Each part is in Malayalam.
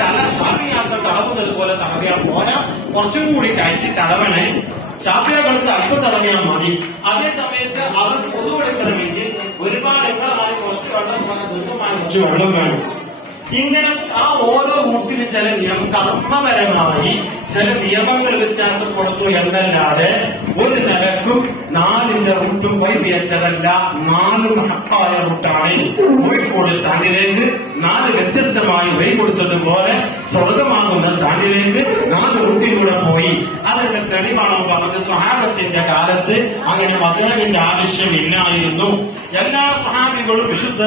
തല ഷാഫിയാക്കൾ തടവുന്നത് പോലെ തടവിയാൽ പോരാ, കുറച്ചും കൂടി കയറ്റി തടവണേ. ഷാഫിയാക്കൾക്ക് അല്പം തടവിയാൽ മതി. അതേ സമയത്ത് അവർ പൊതുവെടുക്കണമെങ്കിൽ ഒരുപാട് എണ്ണമായി കുറച്ച് വെള്ളം ദിവസമായി കുറച്ച് വെള്ളം വേണം. ഇങ്ങനെ ആ ഓരോ റൂട്ടിലും ചില കർമ്മപരമായി ചില നിയമങ്ങൾ വ്യത്യാസപ്പെടുത്തു എന്നല്ലാതെ ഒരു നിലക്കും 4ന്റെ റൂട്ടും പോയി വെച്ചതല്ല. 4 ഹക്കായ റൂട്ടാണ്. കോഴിക്കോട് സ്റ്റാൻഡിലേക്ക് 4 വ്യത്യസ്തമായി വഴി കൊടുത്തതുപോലെ സ്വർഗമാകുന്ന സ്റ്റാൻഡിലേക്ക് 4 റൂട്ടിലൂടെ പോയി. അതിന്റെ തെളിവാണ് പറഞ്ഞത്. സ്വഹാബത്തിന്റെ കാലത്ത് അങ്ങനെ മദ്ഹബിന്റെ ആവശ്യമില്ലായിരുന്നു. എല്ലാ സ്വഹാബികളും വിശുദ്ധ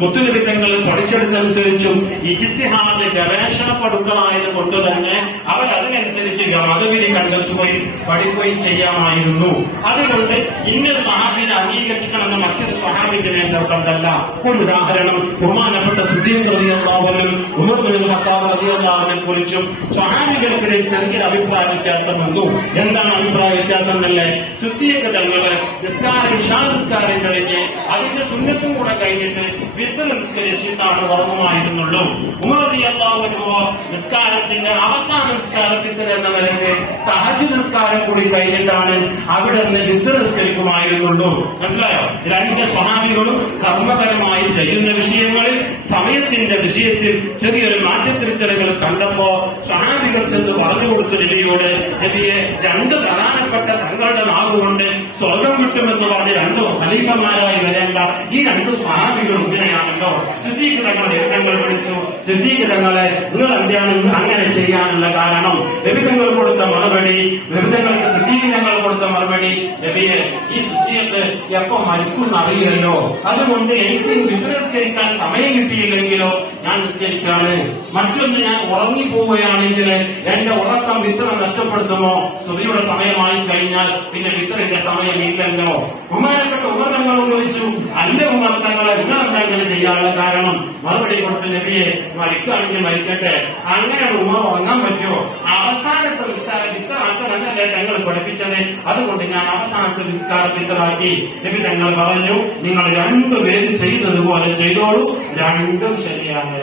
മുത്തുനിബിത്തങ്ങൾ പഠിച്ചെടുത്തനുസരിച്ചും ഇജ്തിഹാദ് ഗവേഷണ പടുക്കളായത് കൊണ്ട് തന്നെ അവരതിനനുസരിച്ച് മതവിധി കണ്ടെത്തുകയും പഠിക്കുകയും ചെയ്യാമായിരുന്നു. അതുകൊണ്ട് ഇന്ന സ്വഹാബിനെ അംഗീകരിക്കണമെന്ന് മറ്റൊരു സ്വഹാബിന്റെ നേതൃത്വമല്ല. ഒരു ഉദാഹരണം, ബഹുമാനപ്പെട്ട സിദ്ദീഖ് റളിയല്ലാഹുവിനും ഉമർ ബിൻ ഖത്താബ് റളിയല്ലാഹുവിനെ കുറിച്ചും സ്വഹാബികൾക്കിടയിൽ ചെറിയ അഭിപ്രായ വ്യത്യാസം വന്നു. എന്താണ് അഭിപ്രായ വ്യത്യാസം എന്നല്ലേ? സിദ്ദീഖ് തങ്ങള് നിസ്കാരം കഴിഞ്ഞ് അതിന്റെ സുന്നത്തും കൂടെ കഴിഞ്ഞിട്ട് വിത്ർ നിസ്കരിച്ചിട്ടാണ് ഉറങ്ങുമായിരുന്നുള്ളൂ. ഉമർ റളിയല്ലാഹു അൻഹു നിസ്കാരത്തിന്റെ അവസാന നിസ്കാരത്തിൽ എന്ന നിലയ്ക്ക് തഹജ്ജുദ് നിസ്കാരം കൂടി കഴിഞ്ഞിട്ടാണ് അവിടെ നിന്ന് വിത്ർ നിസ്കരിക്കുമായിരുന്നുള്ളൂ. മനസ്സിലായോ? 2 സ്വഹാബികളും കർമ്മപരമായി ചെയ്യുന്ന വിഷയങ്ങളിൽ സമയത്തിന്റെ വിഷയത്തിൽ ചെറിയൊരു മാറ്റത്തിരുത്തലുകൾ കണ്ടപ്പോ സ്വഹാബികൾ ചെന്ന് പറഞ്ഞു കൊടുത്തു നബിയോട്, നബിയെ 2 പ്രധാനപ്പെട്ട തങ്ങളുടെ നാവുകൊണ്ട് സ്വർഗം കിട്ടുമെന്ന് പറഞ്ഞ് 2 ഖലീഫമാരായി വരേണ്ട ഈ 2 സ്വഹാബികൾ ഇങ്ങനെയാണല്ലോ. സിദ്ദീഖ് തങ്ങൾ എഴുതങ്ങൾ വിളിച്ചു. സിദ്ദീഖ് തങ്ങളെ നിങ്ങൾ എന്താണ് അങ്ങനെ ചെയ്യാനുള്ള കാരണം? നബിതങ്ങൾ കൊടുത്ത മറുപടി, നബിതങ്ങൾക്ക് സിദ്ദീഖ് തങ്ങൾ കൊടുത്ത മറുപടി, നബിയെ ഈ സിദ്ദീഖ് എപ്പോ മരിക്കും അറിയില്ലല്ലോ, അതുകൊണ്ട് എനിക്ക് നിസ്കരിക്കാൻ സമയം കിട്ടിയില്ലെങ്കിലോ ഞാൻ നിസ്കരിക്കാണ്. മറ്റൊന്ന്, ഞാൻ ഉറങ്ങിപ്പോവുകയാണെങ്കിൽ എന്റെ ഉറക്കം വിത്ര നഷ്ടപ്പെടുത്തുമോ? സുബഹിയുടെ സമയമായി കഴിഞ്ഞാൽ പിന്നെ വിത്രന്റെ സമയമില്ലല്ലോ. ബഹുമാനപ്പെട്ട ഉപകരണങ്ങൾ ചോദിച്ചു, അല്ല ഉപകരണങ്ങളെ നിങ്ങൾ ചെയ്യാനുള്ള കാരണം? മറുപടി കൊടുത്ത്, നബിയെ മരിക്കുകയാണെങ്കിൽ മരിക്കട്ടെ, അങ്ങനെ ഉമർ ഉറങ്ങാൻ പറ്റുമോ? അവസാനത്തെ നിസ്കാരം വിത്തറാക്കണമെന്നല്ലേ തങ്ങൾ പഠിപ്പിച്ചത്, അതുകൊണ്ട് ഞാൻ അവസാനത്തെ നിസ്കാരം വിത്തറാക്കി. നബി തങ്ങൾ പറഞ്ഞു, നിങ്ങൾ 2 പേര് ചെയ്തതുപോലെ ചെയ്തോളൂ, 2ഉം ശരിയാണ്.